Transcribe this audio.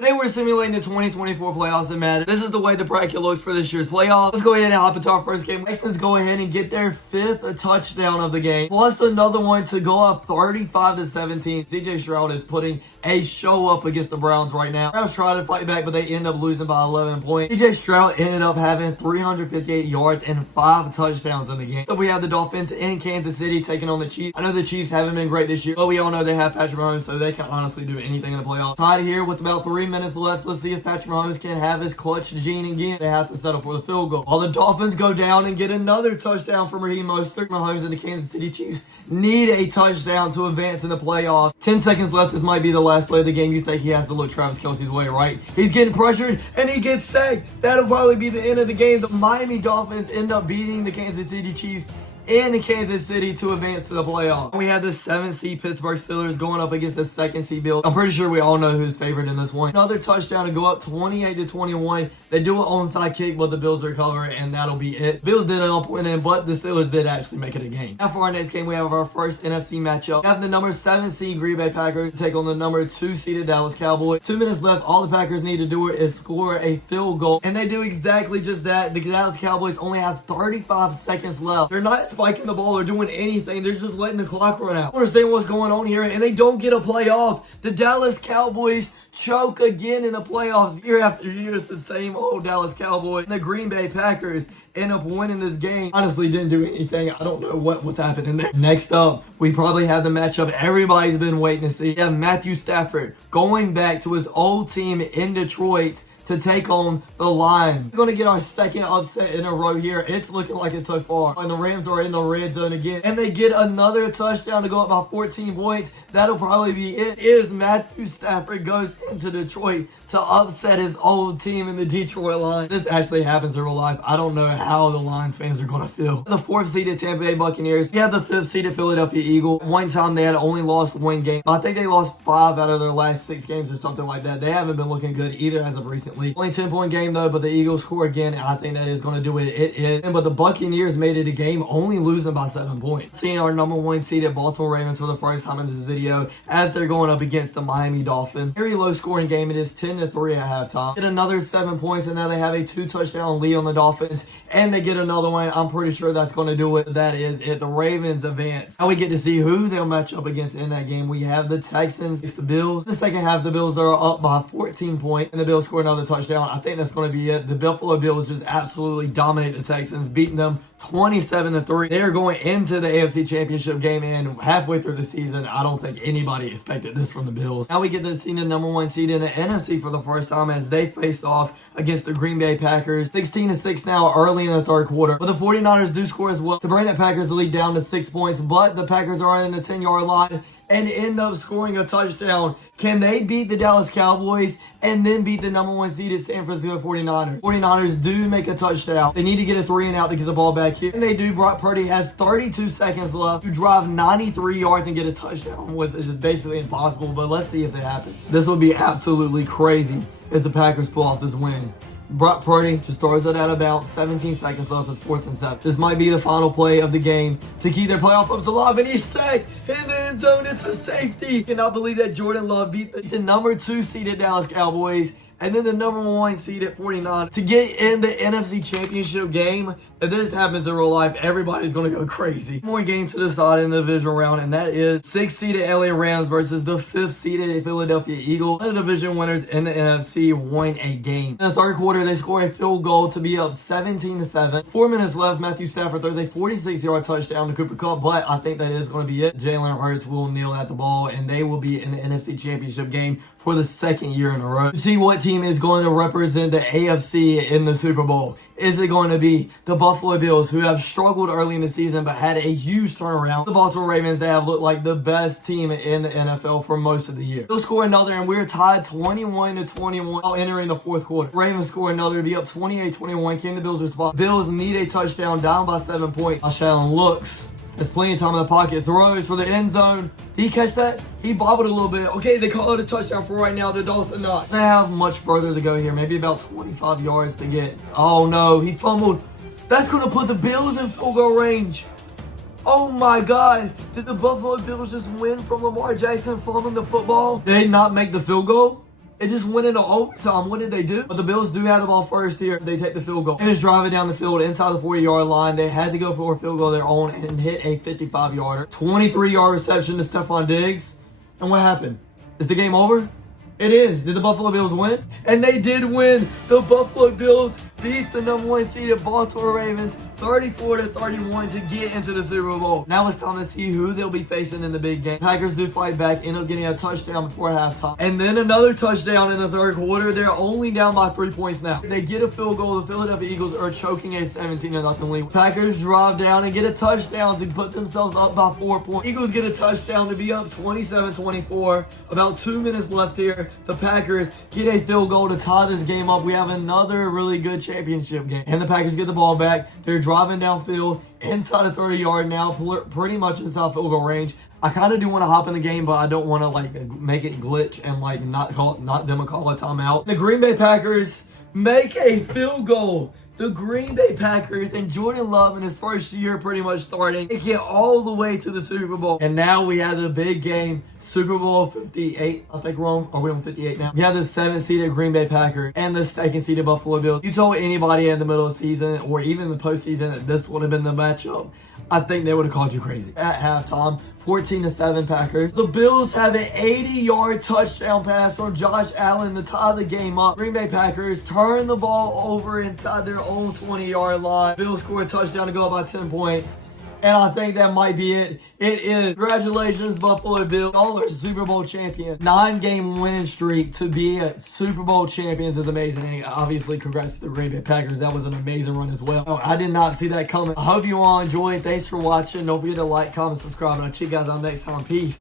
Today we're simulating the 2024 playoffs in Madden. This is the way the bracket looks for this year's playoffs. Let's go ahead and hop into our first game. Texans go ahead and get their 5th touchdown of the game, plus another one to go up 35-17. CJ Stroud is putting a show up against the Browns right now. Browns try to fight back, but they end up losing by 11 points. CJ Stroud ended up having 358 yards and 5 touchdowns in the game. So we have the Dolphins in Kansas City taking on the Chiefs. I know the Chiefs haven't been great this year, but we all know they have Patrick Mahomes, so they can honestly do anything in the playoffs. Tied here with about 3 minutes left. Let's see if Patrick Mahomes can have his clutch gene again. They have to settle for the field goal. All the Dolphins go down and get another touchdown from Raheem Mostert. Mahomes and the Kansas City Chiefs need a touchdown to advance in the playoffs. 10 seconds left. This might be the last play of the game. You think he has to look Travis Kelce's way, right? He's getting pressured and he gets sacked. That'll probably be the end of the game. The Miami Dolphins end up beating the Kansas City Chiefs in Kansas City to advance to the playoff. We have the 7th seed Pittsburgh Steelers going up against the 2nd seed Bills. I'm pretty sure we all know who's favored in this one. Another touchdown to go up 28-21. They do an onside kick, but the Bills recover, and that'll be it. Bills did end up winning, but the Steelers did actually make it a game. Now for our next game, we have our first NFC matchup. We have the number 7 seed Green Bay Packers take on the number 2 seeded Dallas Cowboys. 2 minutes left. All the Packers need to do is score a field goal, and they do exactly just that. The Dallas Cowboys only have 35 seconds left. They're not spiking the ball or doing anything. They're just letting the clock run out. I don't understand what's going on here, and they don't get a playoff. The Dallas Cowboys choke again in the playoffs year after year. It's the same old Dallas Cowboys. The Green Bay Packers end up winning this game. Honestly, didn't do anything. I don't know what was happening there. Next up, we probably have the matchup everybody's been waiting to see. We have Matthew Stafford going back to his old team in Detroit to take on the Lions. We're going to get our 2nd upset in a row here. It's looking like it so far. And the Rams are in the red zone again. And they get another touchdown to go up by 14 points. That'll probably be it. Is Matthew Stafford goes into Detroit to upset his old team in the Detroit Lions. This actually happens in real life. I don't know how the Lions fans are going to feel. The 4th seeded Tampa Bay Buccaneers. You have the 5th seeded Philadelphia Eagles. One time they had only lost 1 game. I think they lost 5 out of their last 6 games or something like that. They haven't been looking good either as of recently. Only 10-point game though, but the Eagles score again, and I think that is going to do it. It is. But the Buccaneers made it a game, only losing by 7 points. Seeing our number 1 seeded Baltimore Ravens for the first time in this video as they're going up against the Miami Dolphins. Very low scoring game. It is 10-3 at halftime. Get another 7 points, and now they have a 2-touchdown lead on the Dolphins, and they get another one. I'm pretty sure that's going to do it. That is it. The Ravens advance. Now we get to see who they'll match up against in that game. We have the Texans against the Bills. In the second half, the Bills are up by 14 points, and the Bills score another touchdown. I think that's going to be it. The Buffalo Bills just absolutely dominate the Texans, beating them 27-3. They are going into the AFC Championship game, and halfway through the season, I don't think anybody expected this from the Bills. Now we get to see the number 1 seed in the NFC for the first time as they face off against the Green Bay Packers. 16-6 now early in the 3rd quarter. But the 49ers do score as well to bring the Packers lead down to 6 points, but the Packers are in the 10-yard line and end up scoring a touchdown. Can they beat the Dallas Cowboys and then beat the number 1 seeded San Francisco 49ers? 49ers do make a touchdown. They need to get a 3 and out to get the ball back here. And they do. Brock Purdy has 32 seconds left to drive 93 yards and get a touchdown, which is basically impossible, but let's see if it happens. This would be absolutely crazy if the Packers pull off this win. Brock Purdy just throws it out of bounds. 17 seconds left. It's 4th and 7. This might be the final play of the game to keep their playoff hopes alive. And he's sacked in the end zone. It's a safety. Cannot believe that Jordan Love beat the number 2 seeded Dallas Cowboys and then the number 1 seed at 49 to get in the NFC Championship game. If this happens in real life, everybody's going to go crazy. More games to decide in the divisional round, and that is 6th seeded LA Rams versus the 5th seeded Philadelphia Eagles. The division winners in the NFC won a game. In the 3rd quarter, they score a field goal to be up 17-7. 4 minutes left. Matthew Stafford throws a 46-yard touchdown to Cooper Kupp, but I think that is going to be it. Jalen Hurts will kneel at the ball, and they will be in the NFC Championship game for the 2nd year in a row. To see what team is going to represent the AFC in the Super Bowl. Is it going to be the Buffalo Bills, who have struggled early in the season but had a huge turnaround? The Baltimore Ravens, they have looked like the best team in the NFL for most of the year. They'll score another, and we're tied 21-21 while entering the 4th quarter. Ravens score another to be up 28-21. Can the Bills respond? Bills need a touchdown, down by 7 points. Josh Allen looks. There's plenty of time in the pocket. Throws for the end zone. Did he catch that? He bobbled a little bit. Okay, they call it a touchdown for right now. The Dolphins not. They have much further to go here. Maybe about 25 yards to get. Oh no, he fumbled. That's going to put the Bills in field goal range. Oh my God. Did the Buffalo Bills just win from Lamar Jackson fumbling the football? Did they not make the field goal? It just went into overtime. What did they do? But the Bills do have the ball first here. They take the field goal. They just drive it down the field inside the 40-yard line. They had to go for a field goal of their own and hit a 55-yarder. 23-yard reception to Stephon Diggs. And what happened? Is the game over? It is. Did the Buffalo Bills win? And they did win. The Buffalo Bills beat the number 1 seeded Baltimore Ravens 34-31 to get into the Super Bowl. Now it's time to see who they'll be facing in the big game. Packers do fight back, end up getting a touchdown before halftime. And then another touchdown in the third quarter. They're only down by 3 points now. They get a field goal. The Philadelphia Eagles are choking a 17-0 lead. Packers drive down and get a touchdown to put themselves up by 4 points. Eagles get a touchdown to be up 27-24. About 2 minutes left here. The Packers get a field goal to tie this game up. We have another really good championship game. And the Packers get the ball back. They're driving downfield inside the 30-yard now, pretty much inside field goal range. I kind of do want to hop in the game, but I don't want to like make it glitch and like not call a timeout. The Green Bay Packers make a field goal. The Green Bay Packers and Jordan Love in his first year pretty much starting. They get all the way to the Super Bowl. And now we have the big game, Super Bowl 58. I think we're on, are we on 58 now? We have the 7th-seeded Green Bay Packers and the 2nd-seeded Buffalo Bills. You told anybody in the middle of the season or even the postseason that this would have been the matchup, I think they would have called you crazy. At halftime, 14-7 Packers. The Bills have an 80-yard touchdown pass from Josh Allen to tie the game up. Green Bay Packers turn the ball over inside their own 20-yard line. Bills score a touchdown to go up by 10 points. And I think that might be it. It is. Congratulations, Buffalo Bills. Y'all are Super Bowl champions. 9-game winning streak to be a Super Bowl champions is amazing. And obviously, congrats to the Green Bay Packers. That was an amazing run as well. I did not see that coming. I hope you all enjoyed. Thanks for watching. Don't forget to like, comment, subscribe, and I'll check you guys out next time. Peace.